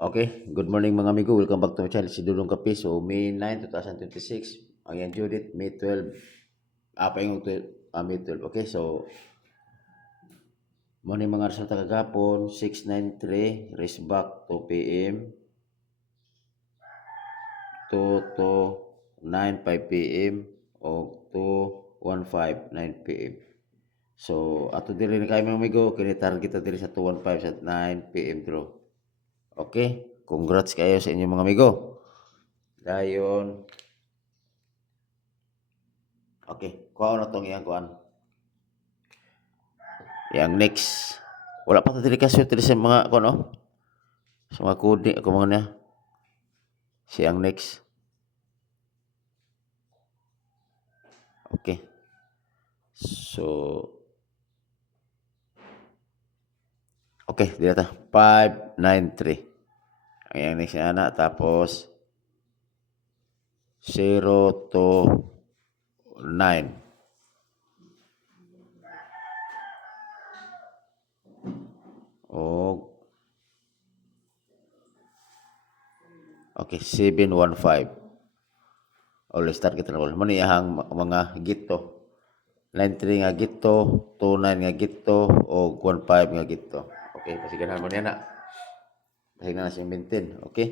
Okay, good morning mga amigo. Welcome back to my channel, si Dudong Kape. So, May 9, 2026. Ang yan Judith, May 12. Apa yung 12? May 12. Okay, so, muna yung mga resulta kagapon, 693, race back 2 p.m. 2 to 9, 5 p.m. o 2, 1, 5, 9 p.m. So, ato diri na kayo mga amigo, kinitarget kita diri sa 215 sa 9 p.m. draw. Okay, congrats kayo sa inyong mga amigo. Dayon, okay, kuha na tong iyang kuan. Yang next. Wala pa tadi kasyo tadi sa mga kuan oh. Sa mga kode ako mga na. Si yang next. Okay. So okay, dito ta. 593. Ang yang next na anak tapos 0 to 9. Oh. Okay, 715. Always start kita na. Mani ang mga gito. 93 nga gito, 29 nga gito, o 15 nga gito. Okay, pasiganahan mo niya na. Pasiganahan na siya maintain. Okay.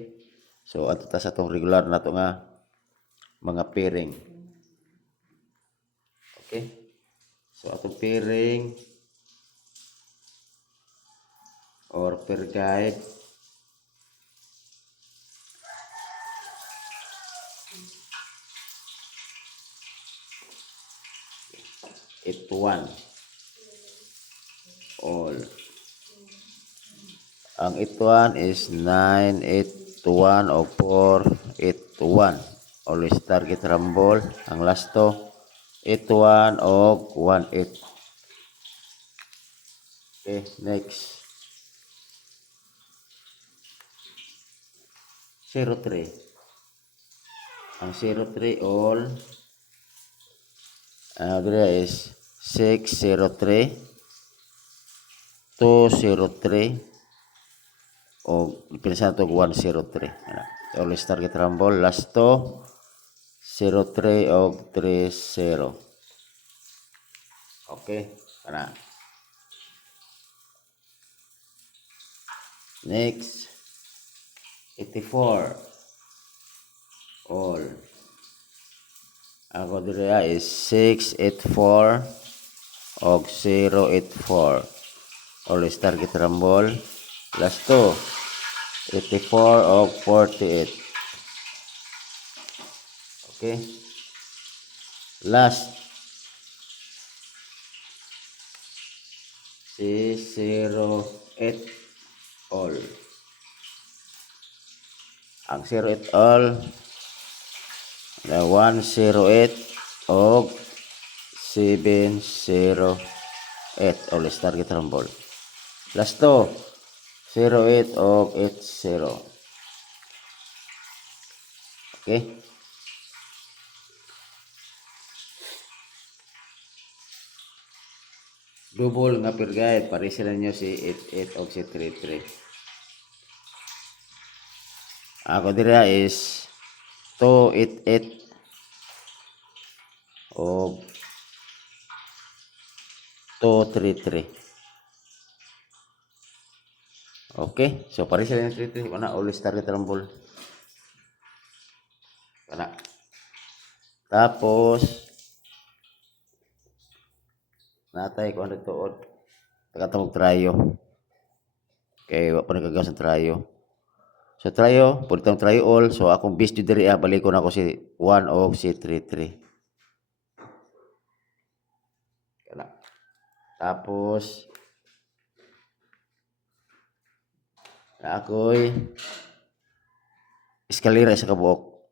So, ato ta sa itong regular na ito nga mga pairing. Okay. So, atong pairing or pair guide. It one all. Ang ituan is 981 o 481. Always target rumble. Ang lasto 81 o 18. Okay, next. 03. Ang 03 all there is 603, 203 o pinsan to 103. Always target rumble. Last to 03 o 30. Okay, kana. Next 84 all. Ako dira is 684 o 084. Always target rumble. Last to 84 o 48. Okay. Last si 08 all. Ang 08 all na 108 o 708. Always target rumble. Last to 08 o 80. Okay. Double nga per guide, pare sila nyo si 88 o si 33. Ako dira is 288 o 233. Okay, so pare sila yung 33. Kana always target rumble. Kana. Tapos natay ko ano tuod. Tagatawag trayo. Okay, wa pa nagagawa sa trayo. So trayo, pulitang trayo all. So akong base diri balik ko na ako si 1 o si 33. Kana. Tapos na ako'y eskalera sa kabuok.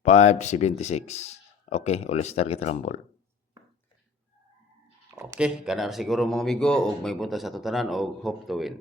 576. Okay, always target rumble. Okay, kana siguro mga amigo og may bunta sa tutanan og hope to win.